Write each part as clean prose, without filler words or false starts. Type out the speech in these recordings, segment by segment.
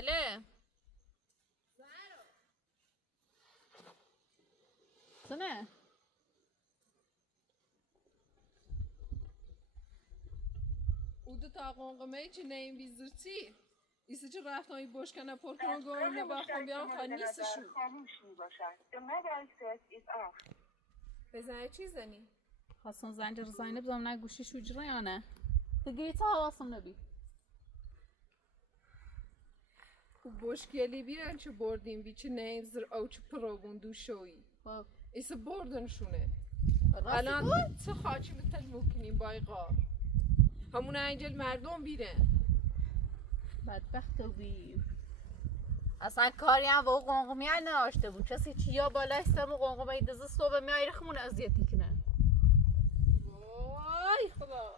بله سنه او تا قنقمه چه نیم بیزرتی ایسه چه رفت هایی بشکنه پر کنه گوهمه بخون بیان خواهد نیستشون بزنه چی زنی؟ خواستم زنجر زینب زمنه گوشی شوجره یا نه بگیری تا حواسم نبی او بشکیلی بیرن چه بردیم بی چه نیم زر او چه پروبون دوشویی ایسه بردنشونه الان چه خاچی مثل مکنیم بای غار همون انجل مردم بیرن بدبخت و بیر اصلا کاری هم و قنقمی ها ناشته بود کسی چی یا بالای سم و قنقمی دزه صبح میایی خمون اذیتی کنه وای خدا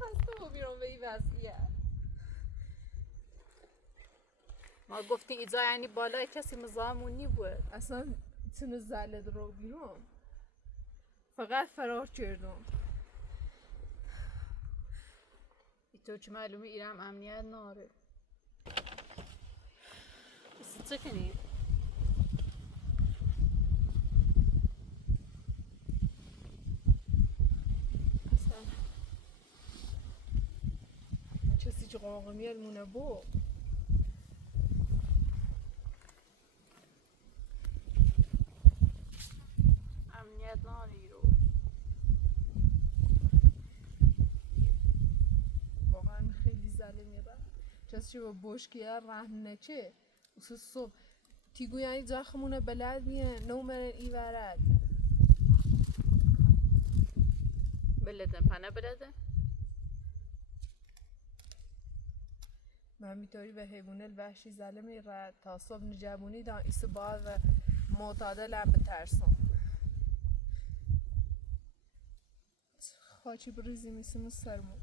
خسته و بیرون به این وضعیت ما گفتی ایجا یعنی بالای کسی مزامونی بود اصلا تونه زلد رو بیرون فقط فرار کردم تو چه معلومه ایرم امنیت ناره چه کنی؟ اصلا کسی چه قاقمی المونه بو امنیت ناری رو واقعا خیلی زله میرم کسی چه با بشکیه رحم نچه اصلا صبح تیگو یعنی زخمونه بلد نیه نومرن ای ورد بلدن پنه بلدن من میطوری به حیوان الوحشی زله میرد تا صبح نجبونی دان ایسه باز و معتادلم بترسم خاچی بریزی میسیم سرمون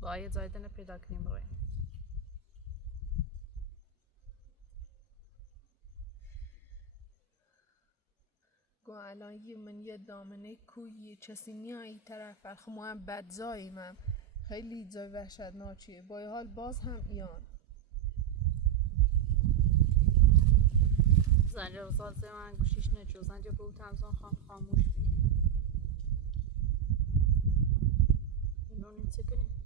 باید زایدن پیدا کنیم برای گو الان یه دامنه کویی کسی نیایی طرف خمو هم بدزایی من خیلی جای وحشتناکیه با این حال باز هم ایان زنجر سازه من گوشیش نجو زنجر برو تمزان خاموش بی اینو نیچه کنیم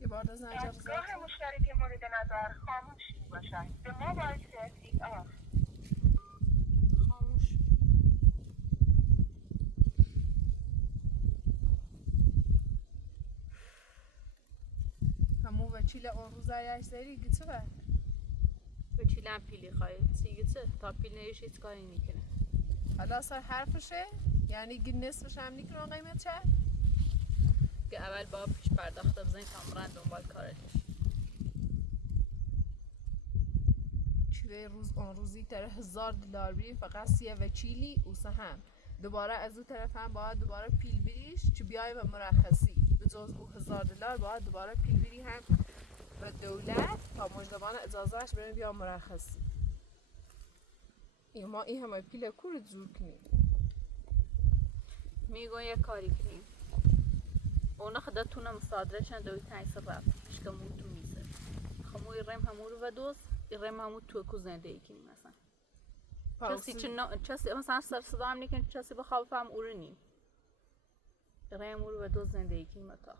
یه بار دا زنجر دستگاه مشترک مورد نظر خاموش می باشد. The mobile set is off. خاموش همون وچیل اون روز ایش داری گیتو بر به چیلم پیلی خواهی سیگه چه تا پیل نیش هیچ کاری نیکنه حالا اصلا حرفشه یعنی گی نصفش هم نیکنه قیمت چه که اول با پیش پرداخته بزنی تا مرن دنبال کارش چوه روز اون روزی تره $1000 بری فقط سیه وچیلی اوسه هم دوباره از اون طرف هم باید دوباره پیل بریش چو بیای به مرخصی به جز او $1000 باید دوباره پیل بری هم به دولت تا مجدبان اجازهش بریم بیا مرخصی ما این همه پیل کور جور کنیم میگو یه کاری کنیم اونا خدا تونه مصادره چند دوی تنیس رفت پیش که تو میزه خموی رم همو رو و دوست رم همو تو اکو زنده ای کنیم مثلا کسی مثلا سر صدا هم نیکنیم کسی بخواب فهم او رو نیم رم رو و دوست زنده ای کنیم اتا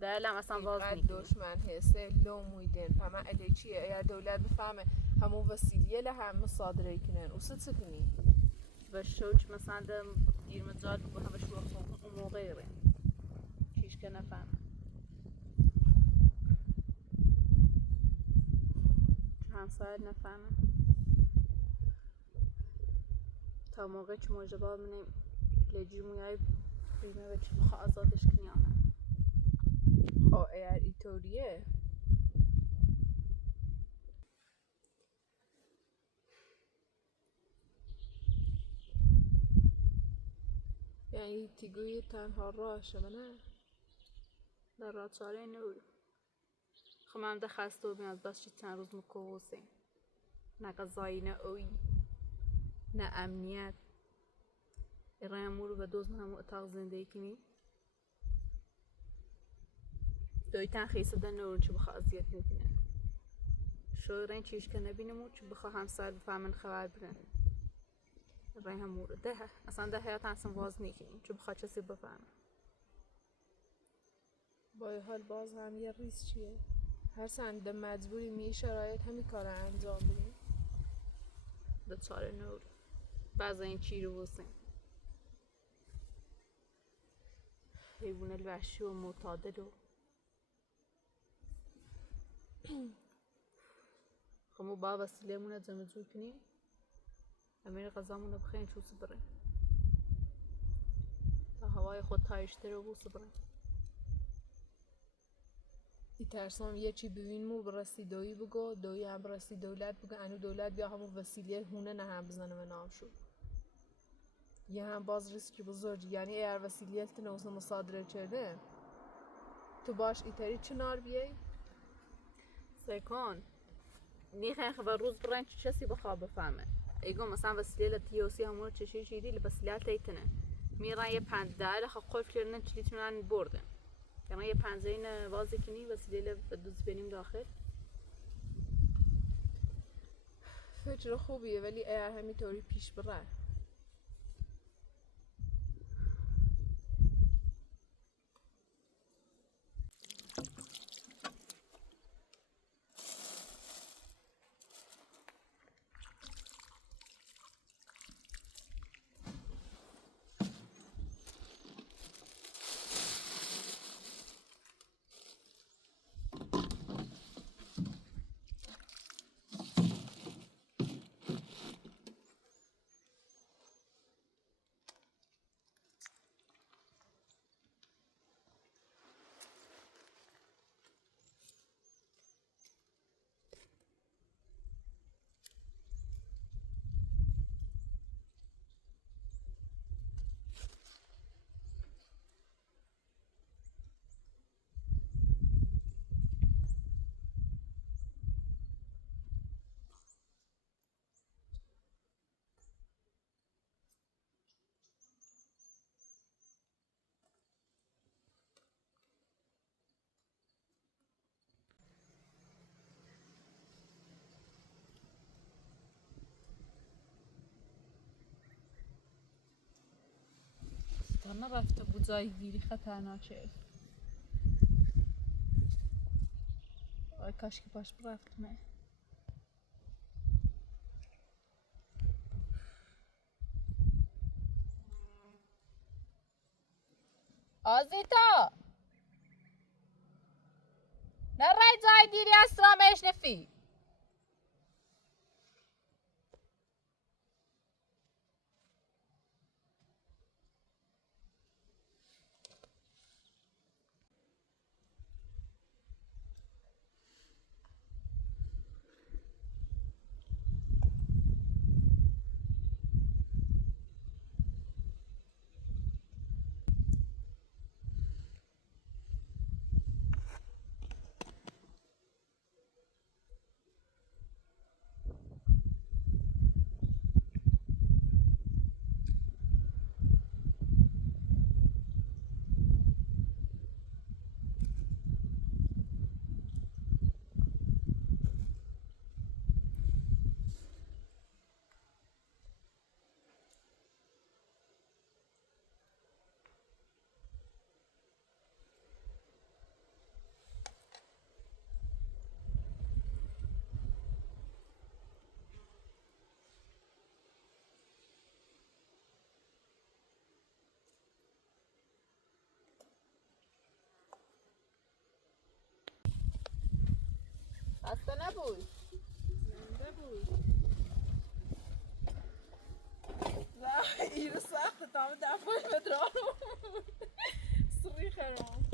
دلم اصلا واز اینقدر نیکنیم دشمن هسته لو مویدن فما علی چیه اگر دولت بفهمه همون وسیلیه لهم مصادره کنن اوسه چه کنی و شوچ مثلا دم دیر مجال و همش وقت اون موقع رم چیش که نفهم چند ساعت نفهمه تا موقع چه مجبور منیم لجی مویای بیمه و چه بخواه آزادش کنیانه خب اگر ایطوریه یعنی تیگوی تنها راه شما نه در راه چاره نور خب من ده خسته و میاد بس چی چند روز مکووسیم نگه زاینه اوی نه امنیت ایران همو رو به دوز همو اتاق زندگی کنی دویتن خیسه دن نورون چه بخواه اذیت میکنه شو ایران چیش که نبینمو چه بخواه همسر بفهمن خبر برن ایران همو رو ده اصلا ده حیات اصلا واز نیکنیم چه بخواه چسی بفهمن با این حال باز هم یه ریز چیه هر سنده مجبوری می شرایط همی کار انجام بدیم ده چاره نور بعضا این چی رو بسیم حیوان الوحشی و معتادل و خمو با وسیله مونه زمزور کنی امیر غذامونه بخیرین چوسی برن تا هوای خود تایشته رو بوسی برن ای ترسام یه چی ببینمو برستی دویی بگو دویی هم برستی دولت بگو انو دولت بیا همون وسیله هونه نه هم بزنه به نام شد یه هم باز ریسکی بزرگی یعنی اگر وسیله تنوزن مصادره کرده تو باش ایتری چنار بیای سیکون نیخه خبر روز برن چه چسی بخواه بفهمه ایگو مثلا وسیله لتیوسی همون چشی چیدی لبسیله تیتنه میرن یه پنده لخه قلف کردن چلی تونن بردن یعنی یه پنزهین وازی کنی وسیله بدوز بریم داخل فکر خوبیه ولی اگر همینطوری پیش بره تا نرفته بود جای گیری خطرناکه آی کاش که پاش برفتمه آزیتا نرای جای دیری استرامش نفی خسته نبود لا ایرو سخت تام دفعه مدرانو سری خرام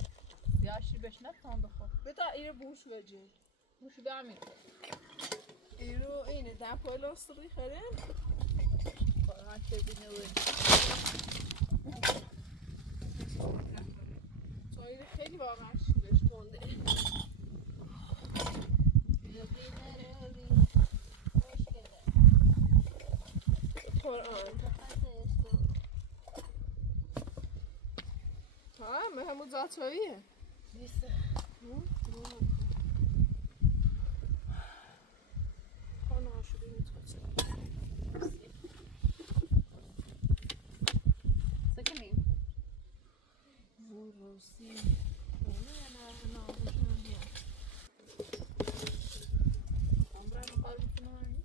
یاشی بهش نتان بخور بتا ایرو بوش وجه موش بیامین ایرو اینه دفعه لا سری خرم قرآن چه بینوی تو ایرو خیلی واقعا شیرش کنده همون زاتویه نیسته خانه ها شده میتونست سكني روسی نه خوشم بیاد عمرها مقابل فنان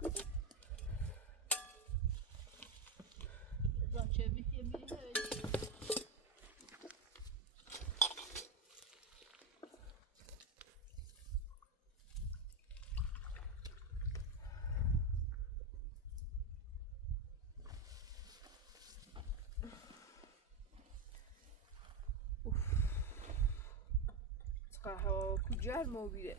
بچه بیتی میره هوا کجا موبیله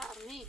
كارني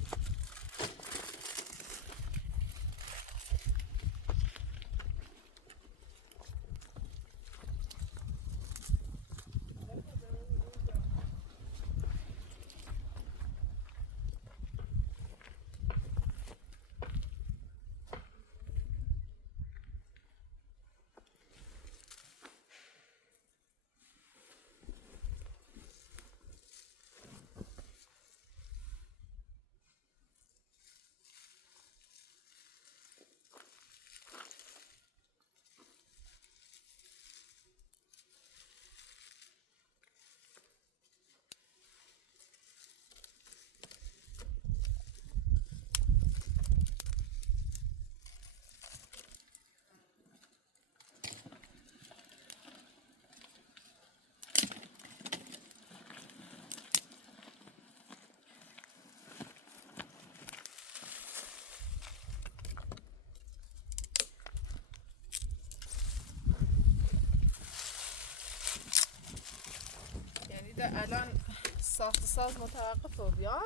یعنی ده الان ساخت ساز متوقف و بیا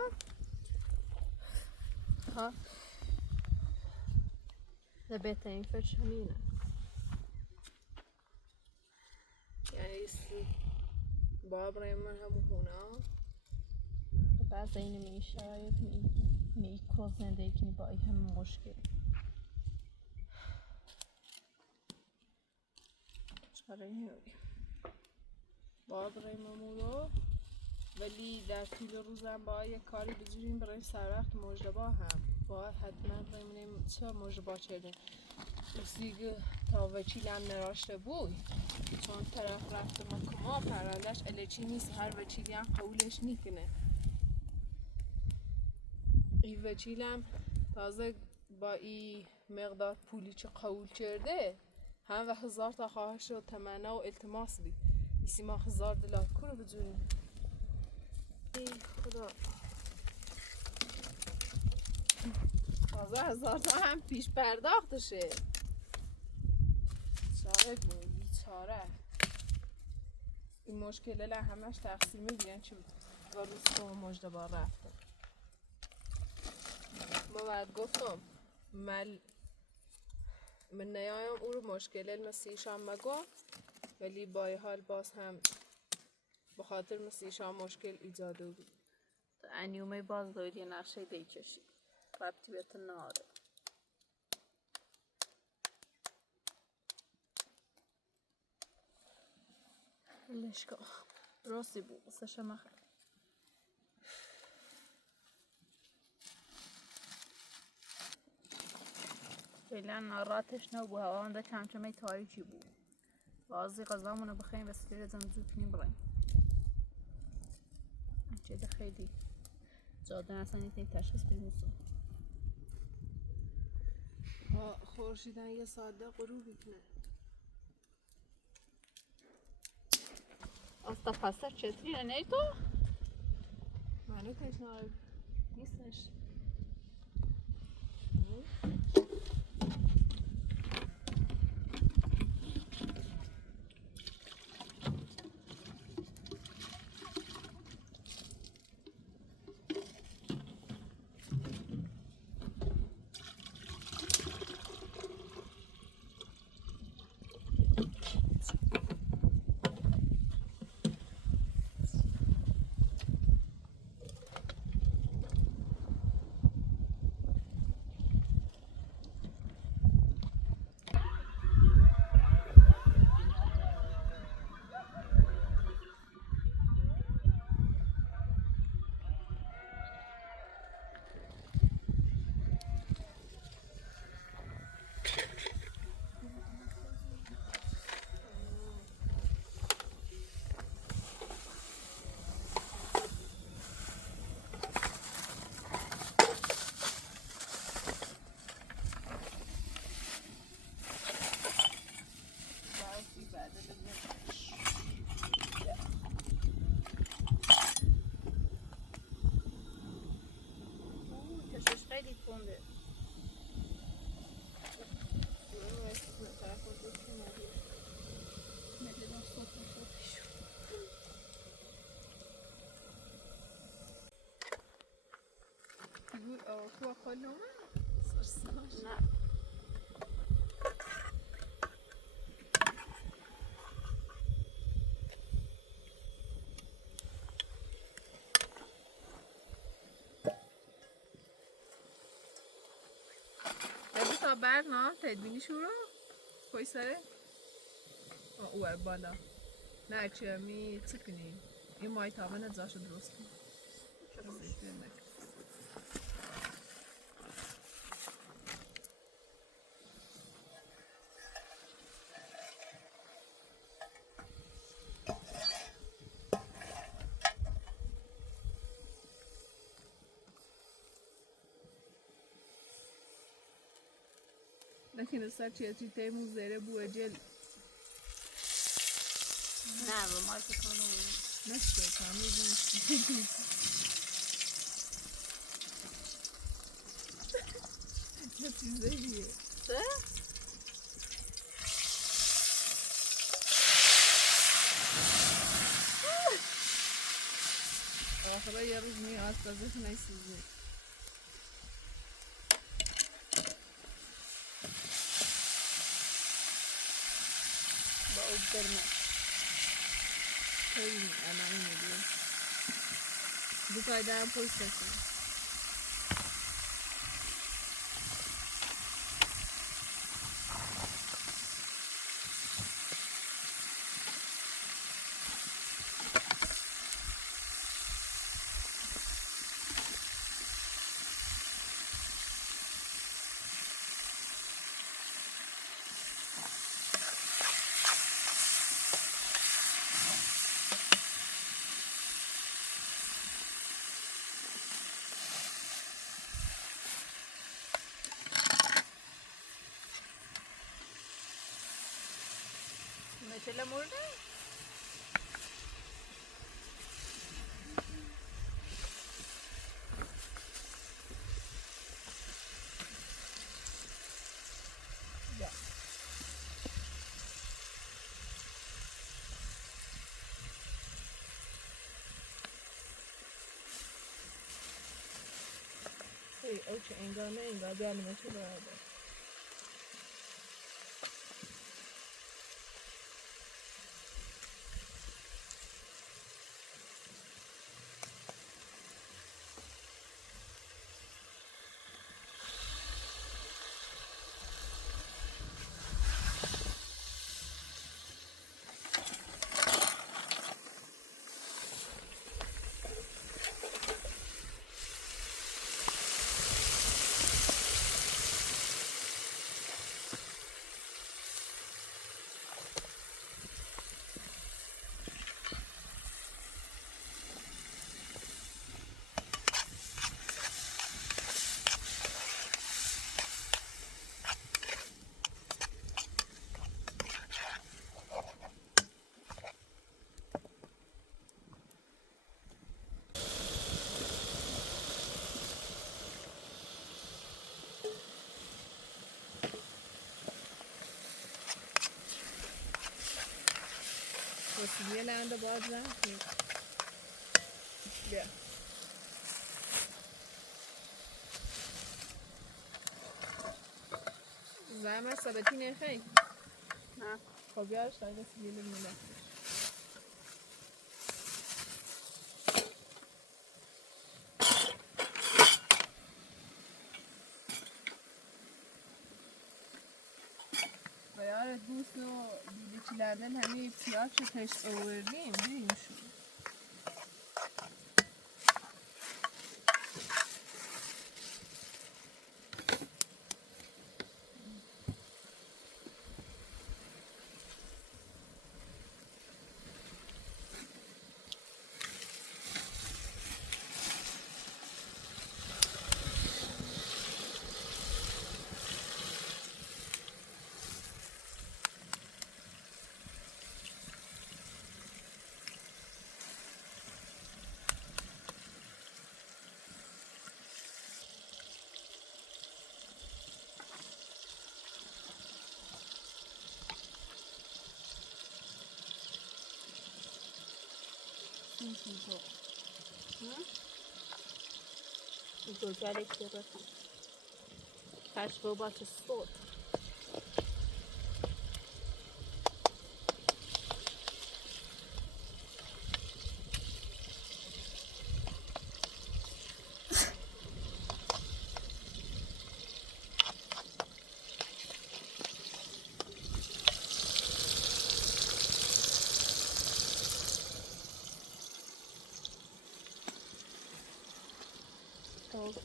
ها ده بهترین فرش همینه یعنی باب رای من همون هونه بعض این می شرایط می کو زندگی کنی با این همه مشکل چاره نمیدیم باب رای ممورو ولی در طول روزم با یک کاری بجوریم برای سر وقت مجدبا هم با حتما بایمونیم چه مجدبا چردیم اصیگ تا وچیلم نراشته بود چون طرف رفت مکما پرالش الچی نیست هر وچیلی هم قولش نیکنه ای وچیلم تازه با ای مقدار پولی چه قول کرده هم و 1000 تا خواهش و تمنه و التماس بید ایسی ما $1000 کرو بجوریم ای خدا تازه 1000 تا هم پیش پرداختشه چاره بود بیچاره این مشکل همش تقسیمی بیان چی با روز و مجده بار رفته ما بعد گفتم من نیایم او رو مشکل مسیحشان مگو ولی با این حال باز هم بخاطر مسیحشان مشکل ایجاده بود انیومه باز دایدی نقشه دیکشی ربطی بهت ناره لشکا راستی بود سشه مخیر فعلا ناراتش نبو هوا ده چمچمه تاریکی بود بازی غذامونو بخوریم و سفیر زنزو کنیم بریم جد خیلی جاده اصلا نیتیم تشخیص بدیم خورشیدن یه ساعته غروب میکنه. Asta pasar çetriyle neydi o? منو تشنه Nisneš. خیلی تنده. نه. تا بعد نه تدبینی شروع کوی سره اوه بالا نه چه می چی کنی این مای تابه نزاش درست کنی لكن الساتشي تي موزيرة بوجل نه با ما تکنو نشته کامی بون چه چیزیه چه؟ آخرا یه روز می آسپازش نیسیزه برمه خیلی علامه میدیم بکای درم پشت کنیم مثل مرده؟ او چه انگار نه انگار بیانمه چه برده چند باید زن بیا زن ثبتی نخی نه خب بیارش دایی بسی بیلی میلک و یار دوست و بیلی چیلردن همه پیاز رو تشت آوردیم بیریمشون Güzellik yarası. Kaşığı batı soğuk.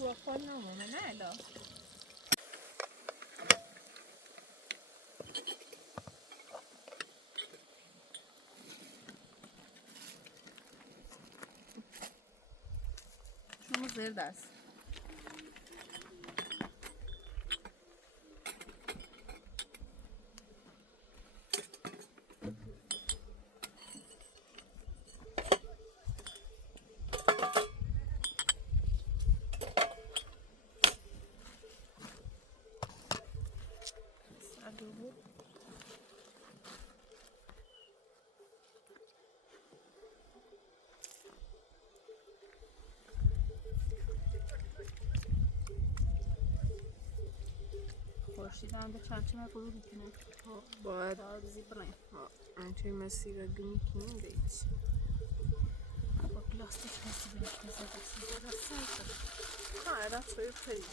تو خود نمونه نه الا شما زیر دست خورشید هم به چمچمه غروب میکنه. باید تازی بریم. انچه مسیر گمی کنیم دید با پلاستیک هستی بلیک بزرگ سیزده سایت. ها ایران توی پری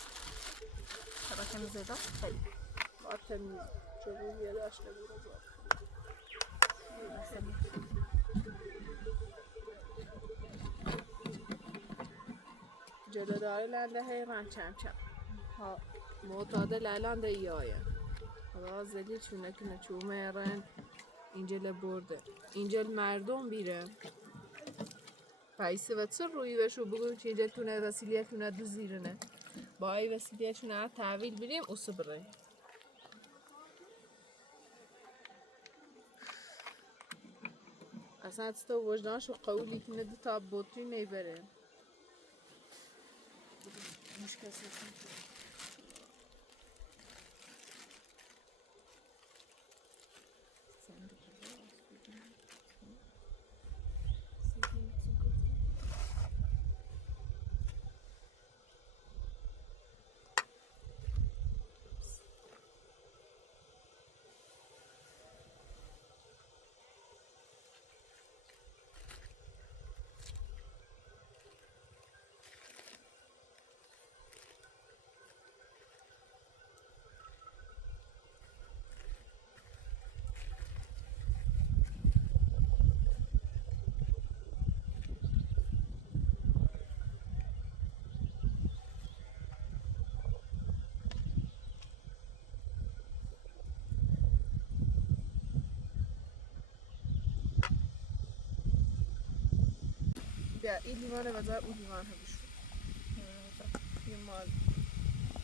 ترا کم زیده خیلی. باید تمیز چون یه داشته بود جلو داره لنده حیران چم ها معتادل الان ده ایایه خدا زلی چونه کنه چومه ایران اینجل برده اینجل مردم بیره پایسته و چه روی بشو بگویم که اینجل تونه وسیلیه تونه دو زیرنه با ای وسیلیه چونه تحویل بریم او سبره اصلا از تو وجدانش و قولی کنه دو تا بطری نیبره مشکل سیستم بیا این لیوانه بذار اون لیوان هم بشون یه مال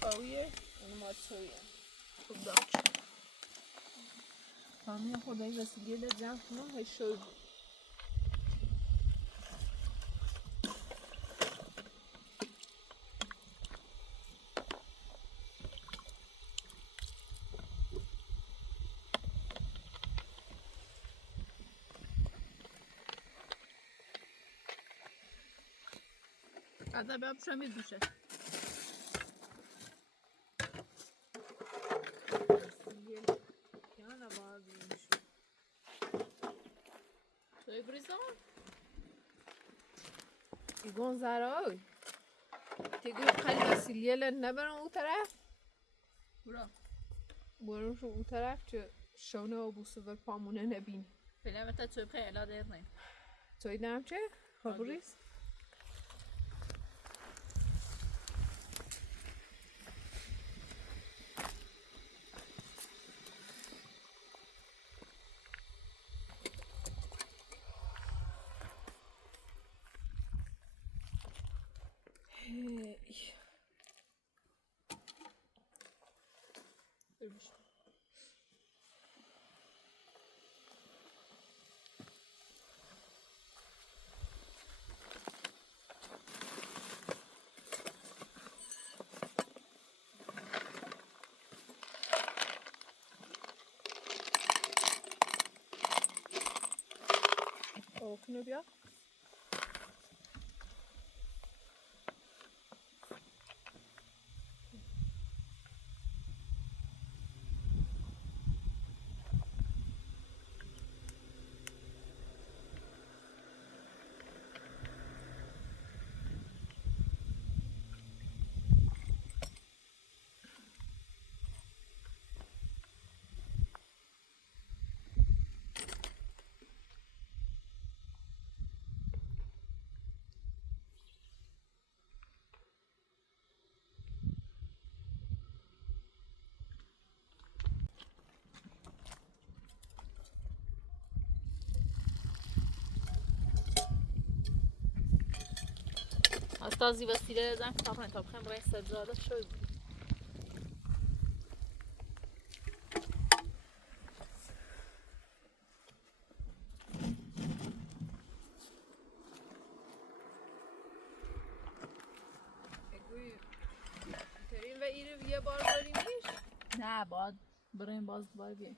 قویه اون مال سویه خوب داغ شد تامی خدایی وسیلیه ده جمع کنم هی شوی بود Hatta ben şu an bir duşa. Yana bağlıymış. Soy brizan. ایگون زرای تیگو خیلی وسیلیه نبرن اون طرف برو. برون شو اون طرف چه شونه و بوسه و پامونه نبین فعلا بتا تو بخیر الا داریم. توی نم چه؟ خبریست؟ کنو بیا استازی وسیله دادن که تا بخیم برای سبزاده شوی بود. ترین و ایره یه بار باریمیش نه باید بریم باز دوباره بیاییم.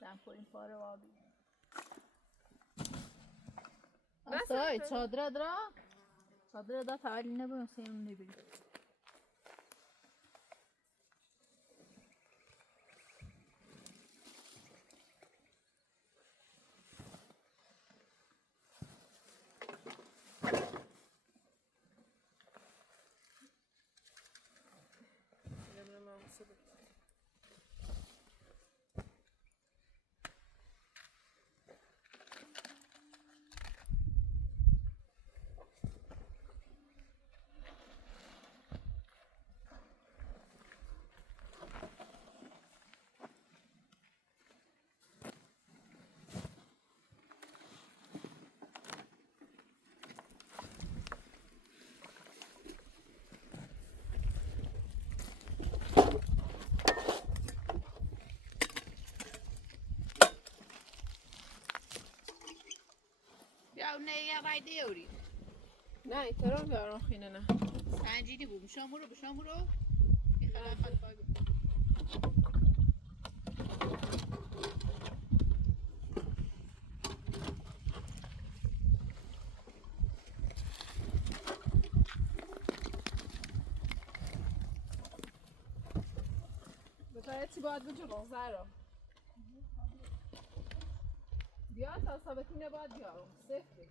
دم کنیم پاره و آبی. استای چادر دا تاولی نبریم سیم نبریم. یا نه یه رای دیوری. نه ایترا بیارم خینه نه سنجیدی بود بشام برو میخواد خواهد باید بطور چی باید بجو روزه رو بیا تا ثابتینه باید بیارم سفته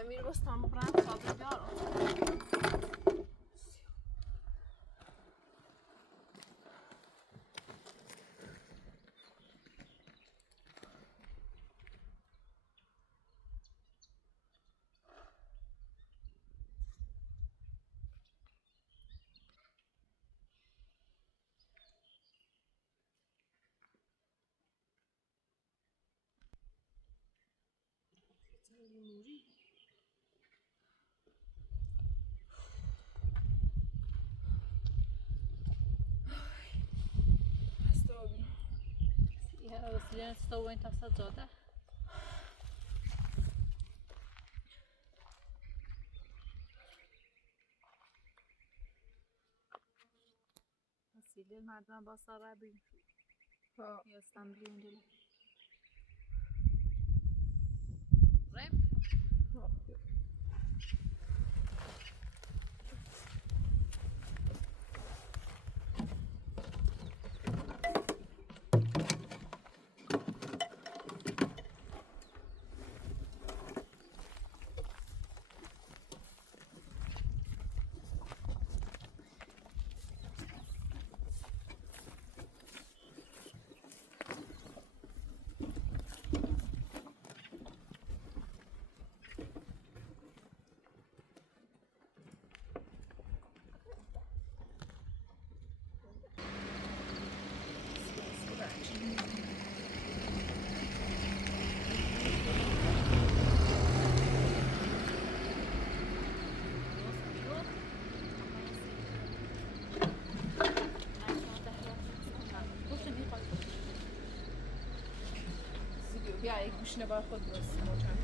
امیر بستم برند سازه بیارم یه وسیله نستا و این تاستا جاده دل مردم با سارا بیمشو ها یا استنبلیون دل ریم بیا یک گوشنه بار خود برسی موچم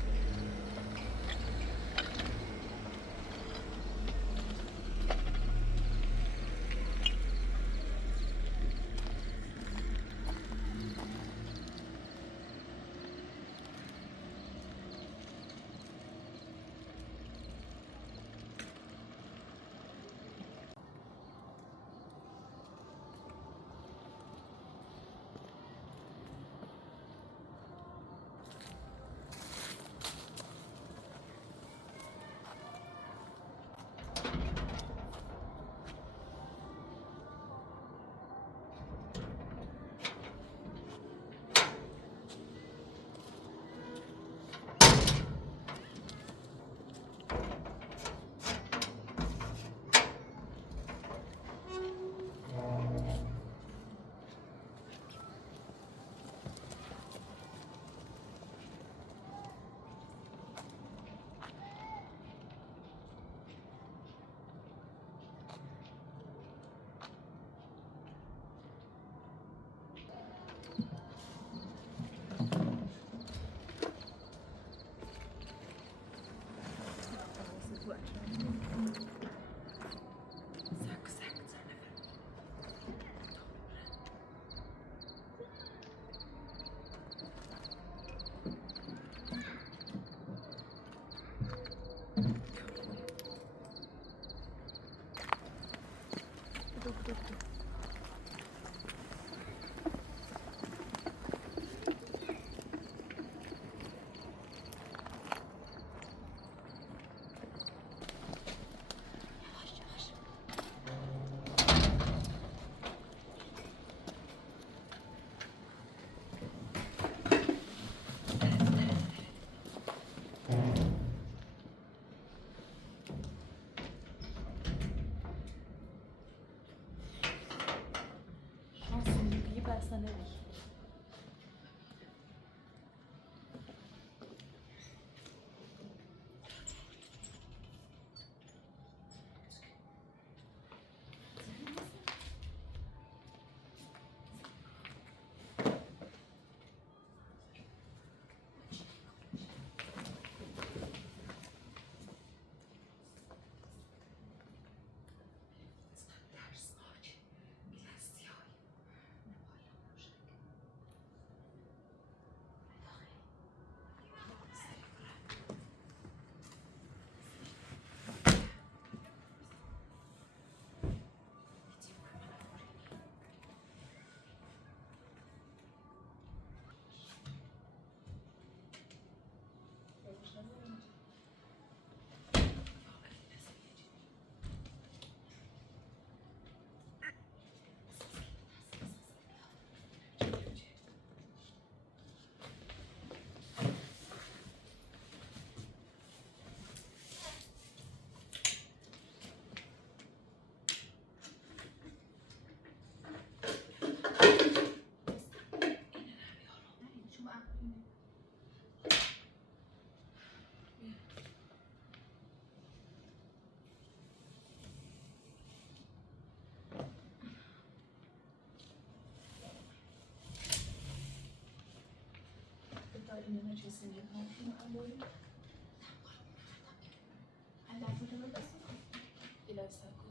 إلى ساكو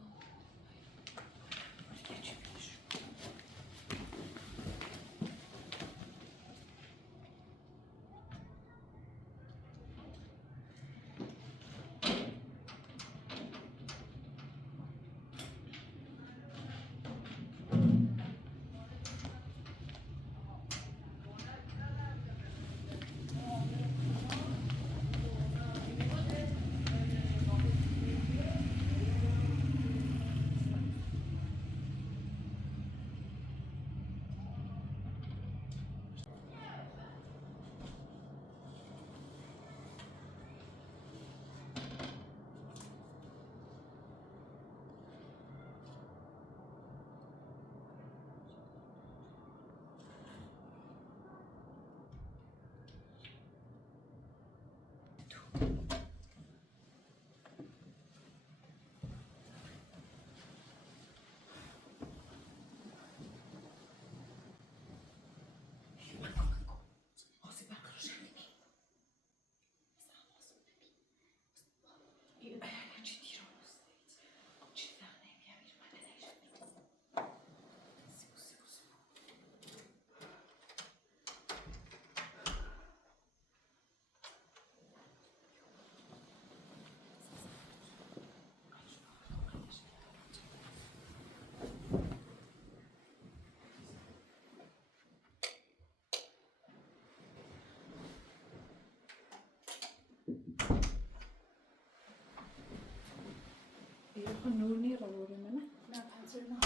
يخو نور ني روري منه لا بحزرنا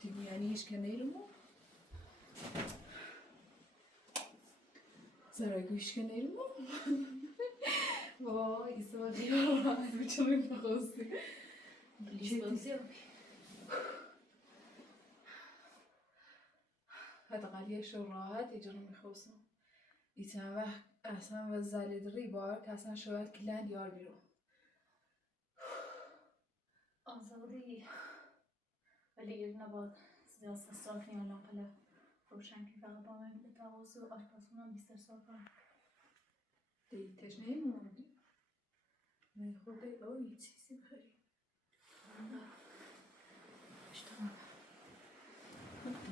تبي يعني ايش كان يرمو زرايكو ايش كان يرمو وای ایسا دیگه راحت بچه نخواستی هذا قريش راحت يجري مخوصم يتابع اصلا وزالي دري بارك اصلا شوية كلان يار بيرو آزادی ولی این نباد زیاد صاف نیالان پله روشن که فقط با من به تواضع و آشپزخونم 20 سال کنم دی تشنه موندی من خود یه چیزی بخری اشتغل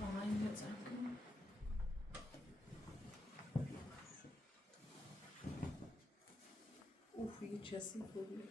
واقعا یادم کنم اوف یه چیزی خوبی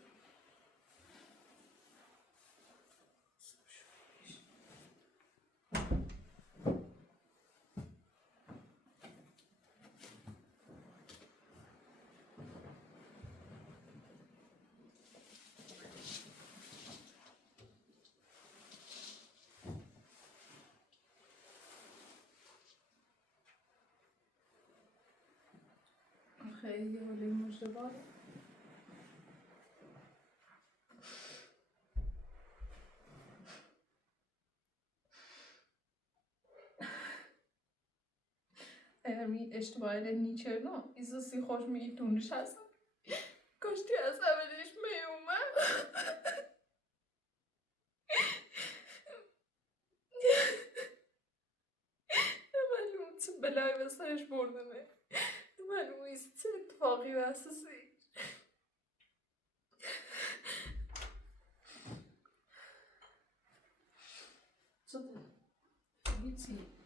خیلی حالی مجدبار Ermin اشتباهی نیچرنا ایزا سی خوش میگی تونش هستم کاشتی از اولش میومد نمالوم چه بلای به سرش بردنه نمالوم ایست چه اتفاقی بسسی شده هیچی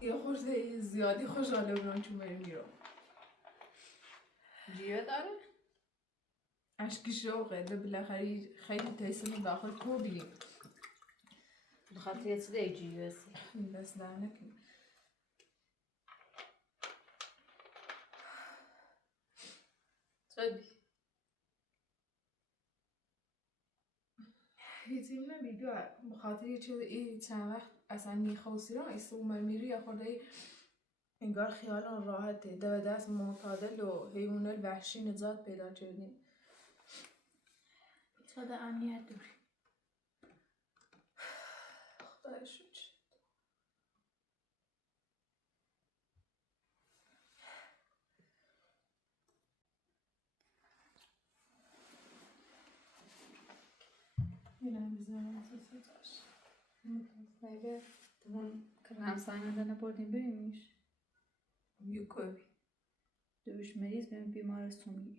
یه خورده زیادی خوشحاله بودم چون بریم بیرون جیه داره؟ اشکی شوقه ده بالاخره خیلی تایسن داخل تو بیم بخاطر یه چیزی جیه سی بس در نکن خیلی هیچیم نبیدو بخاطر یه چیز ای چند وقت اصلا نیخواستی را ایسا اومد میری یا خورده انگار خیالان راحته ده دست معتادل و حیوانات وحشی نجات پیدا کردیم بیشتر امنیت داری خدای شکر اینم بزنم اساسی داشت مگه تمام کردن همسایه نبردیم ببینیش یوکوی دوش مریض بیم بیمارستون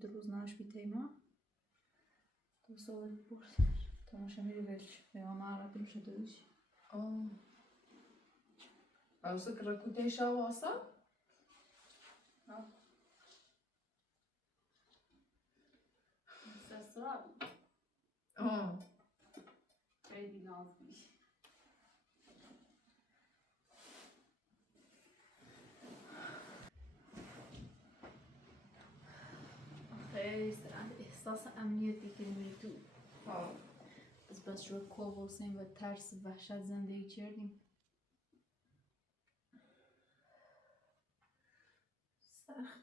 دو روز ناش بی تیما تو سال برد تماشا میری ولش به ما عربیم شده دوش اوزا کرکوته شاواسا سسرا خیلی ناز میشه خیلی احساس امنیت بگیری میری تو از بس شو کوب و سین و ترس و وحشت زندگی کردیم سخت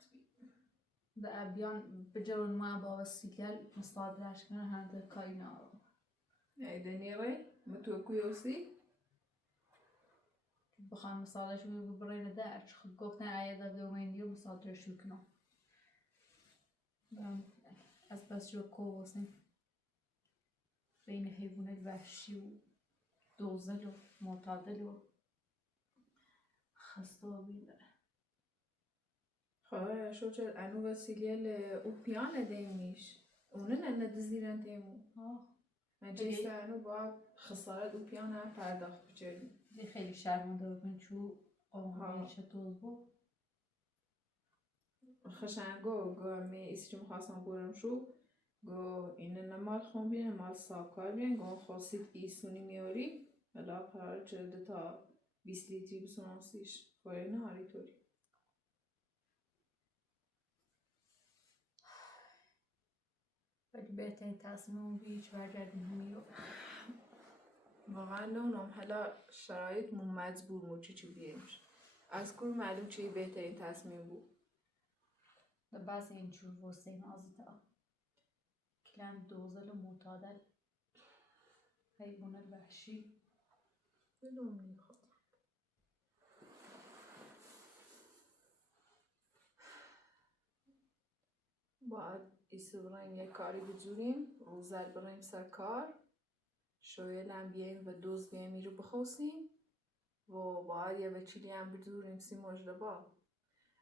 ده ابیان بجرون ما با وسیکل مصادرش کنه هنده کاینا ایده نیره متو کویوسی بخوام مثالش رو ببرین درچ خب گفتن عیاده دومینی رو مثال ترشو کنم از بس جو کوسیم بین حیوانات وحشی و دوزل و معتدل و خسته و بیداره خب شو چه انو وسیله او پیانه دیمیش اونه نه دزیرن دیمو مجلس انو با خسارت او پیانه پرداخت بچریم دی خیلی شرمنده بکن چو آموزش دوز بود خشنگو گو می ایسی چون خواستم بورم شو گو اینه نمال خون بینه مال ساکار بینه گو خواستید ایسونی میاری حالا قرار چه تا 20 لیتری بسونانسیش خوری نهاری توری ولی بهترین تصمیم بیش برگردیم همیو واقعا نونم حالا شرایط مون مجبور مو چی بیایمش از کور معلوم چی بهترین تصمیم بود ده بس این چور وسیم آزیتا کلم دوزل و معتدل حیوانات وحشی نونم میخواد باید ایسو براییم یه کاری بجوریم روزل براییم سر کار شویل هم بیاییم و دوز بیاییم رو بخوصیم و باید یه وچیلی هم بجوریم سی مجربا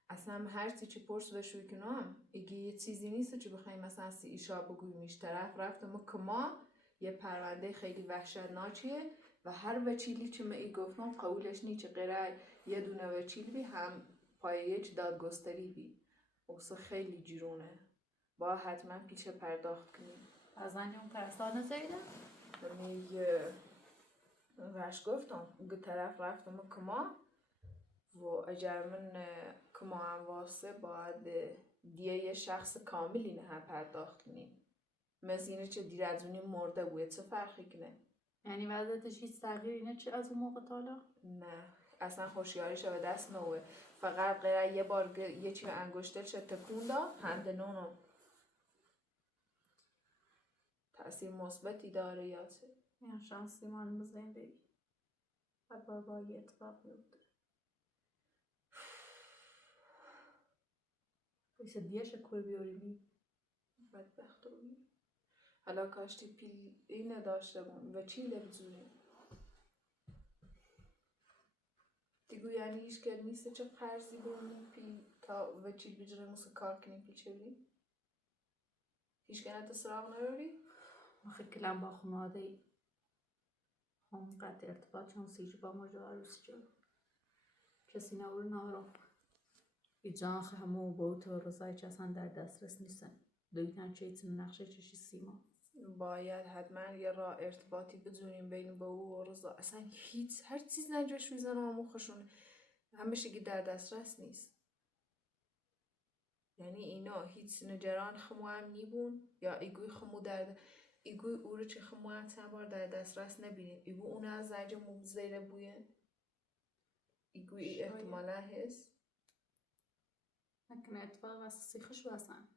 اصلا هر چی پرس بشوی کنم اگه یه چیزی نیست چی بخوایم مثلا سی ایشا بگویمیش طرف رفتم که ما یه پرونده خیلی وحشتناکیه و هر وچیلی چی من ای گفتم قولش نی چه غیره یه دونه وچیل بی هم پایه‌چ دادگستری بی اوسه خیلی جیرونه با حتما پیش پرداخت کنیم از اون پرستار نزایده؟ میگه وش گفتم اگه طرف رفتم که ما و اگر من کما هم واسه باید دیگه یه شخص کاملی نه هم پرداخت کنیم مثل اینه چه دیر از اونی مرده بوده چه فرقی کنه یعنی وضعیتش هیچ تغییری نه چه از اون موقع تالا؟ نه اصلا خوشیاریش به دست نوه فقط غیر یه بار یه چی انگشتر چه تکون داد هنده نونو تأثیر مثبتی داره یا چه یعنی شانسی من بزنیم بگی حتی با یه اتفاق بیفته ایسا دیگه شکر بیاریم بدبخت رو بیم حالا کاشتی پیل اینه داشته بون و چی لبزونیم دیگو یعنی هیچ که نیسته چه قرضی بونیم پیل تا و چی بجره موسه کار کنیم پیل چه بیم هیچ که نده سراغ نروی آخه کلم با خانواده ای هم قطع ارتباط چون سیج با مجا عروسی جو کسی نور نارم ایجا آخه همه بوت و رضای چه اصلا در دسترس نیستن دویتن چه ایتون نقشه چشی سیما باید حتما یه راه ارتباطی بزنیم بین با او و رضا اصلا هیچ هر چیز نجوش میزنه و مخشونه همشه که در دسترس نیست یعنی اینا هیچ نجران خمو هم نیبون یا ایگوی خمو ایگوی او رو چه خمو هم چند بار در دسترس نبینیم ایگو اون از زنج مبزیره بوین ایگوی احتمالا هست نکنه اتفاق اساسی خش بسن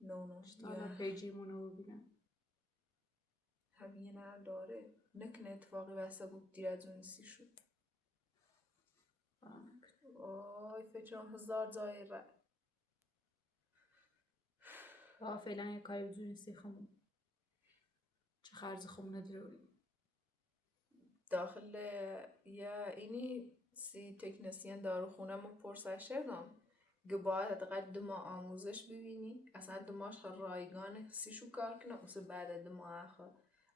نه حالا پیجی مونو ببینم همینه داره نکنه اتفاقی واسه بود دیر از اون سی شد آی فکرم 1000 زایره فعلا یه کاری بجوری سیخمون چه خرج خمونه دروری داخل یا اینی سی تکنسین داروخونه من پرسش کردم که باید حداقل 2 ماه آموزش ببینی اصلا 2 ماهش رایگانه سیشو کار کنه اصلا بعد 2 ماه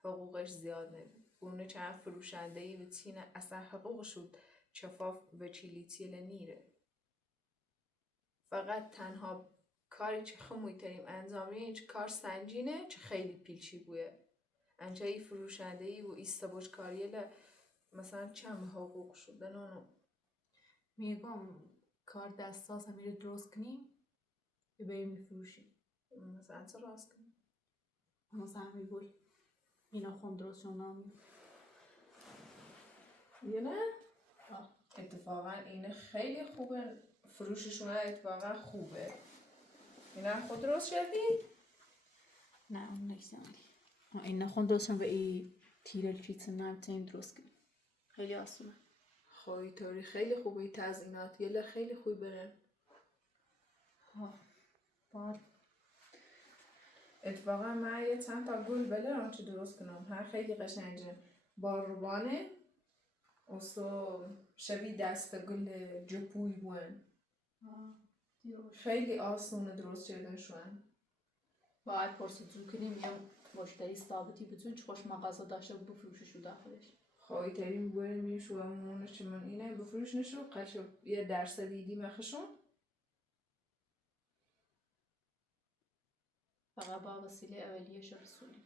حقوقش زیاد نبید اونه چند فروشنده ای و چینه اصلا حقوقش شد شفاف و چیلیتیل نیره فقط تنها کاری چه خموی تریم انجام ریم چه کار سنجینه چه خیلی پیلچی بویه انچه ای فروشنده ای و ایستباش کاریه مثلا چند حقوق شده نونو میگم کار دستاز همیره درست کنیم بریم بفروشیم مثلا چه راست کنیم مثلا میگوی اینا خون درست شون نامی یه نه؟ اتفاقا اینه خیلی خوبه فروششون اتفاقا خوبه اینا خود درست شدی؟ نه اون نیستم اینا خون درست شون و ای تیرل چیتن نمیتونیم درست کنیم خیلی آسونه خوی طوری خیلی خوبی تزیینات یله خیلی خوب برن. بعد اتفاقا من یه چند تا گل بلرم چه درست کنم هر خیلی قشنگه با روبانه اوستو شبیه دست گل جپوی بوین خیلی آسونه درست کردن شوان. باید پرسجو کنیم یا مشتری ثابتی بتون چه خوش مغازه داشته و بفروشش رو داخلش. خوی ترین بوین میشو و مونش چه من اینه بفروش نشو قشو یه درصدی دی مخشون. فقط با وسیله اولیش رسونیم.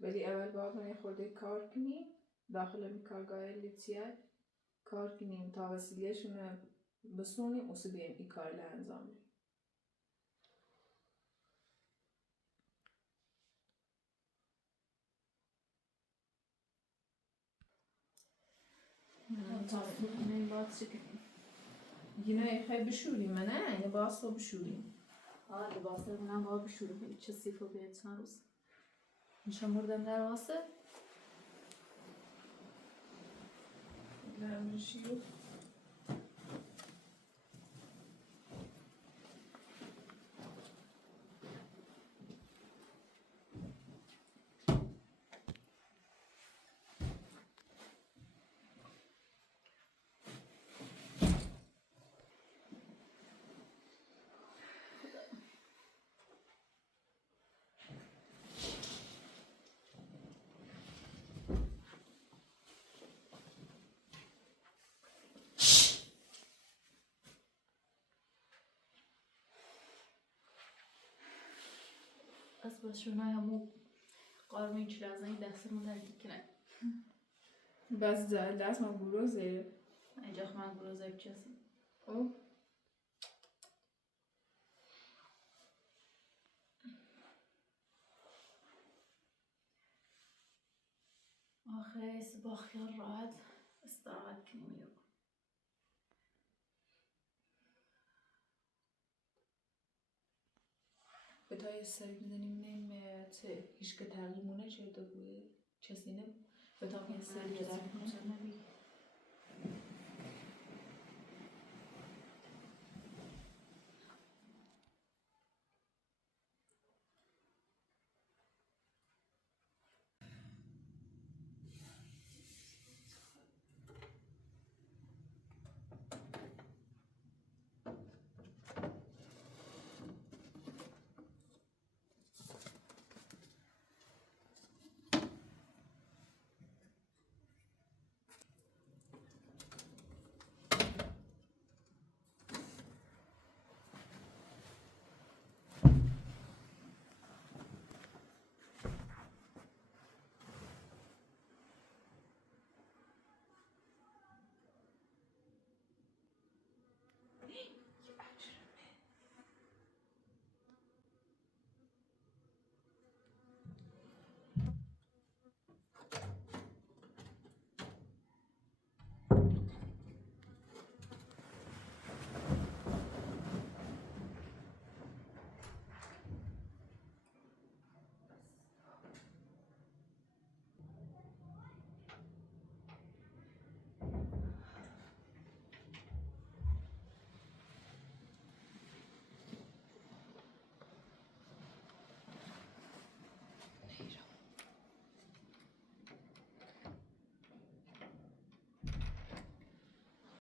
ولی اول باید من یه خورده کار کنیم داخل این کارگاه لیتیه کار کنیم تا وسیلهشون بسونیم و سبیم این کار لانجام بدیم. این باید چی کنیم؟ یه خیلی بشوریم نه یه باسو بشوریم. لباسه منم باید بشوریم چه صیفه بیاد چند روز. نشان بردم در واسه نه بشوریم. از باشونه همو قارمه این لازم این دستمون در دیکنه. بس دست ما بروزه. اینجا من بروزه بچسی. او. آخه با خیال راحت استراحت کنیم یو. به تای سری بزنیم نیم چه هیچ که تغییرمونه چه دو بوده چه سینه به تا یه سری جزایی کنم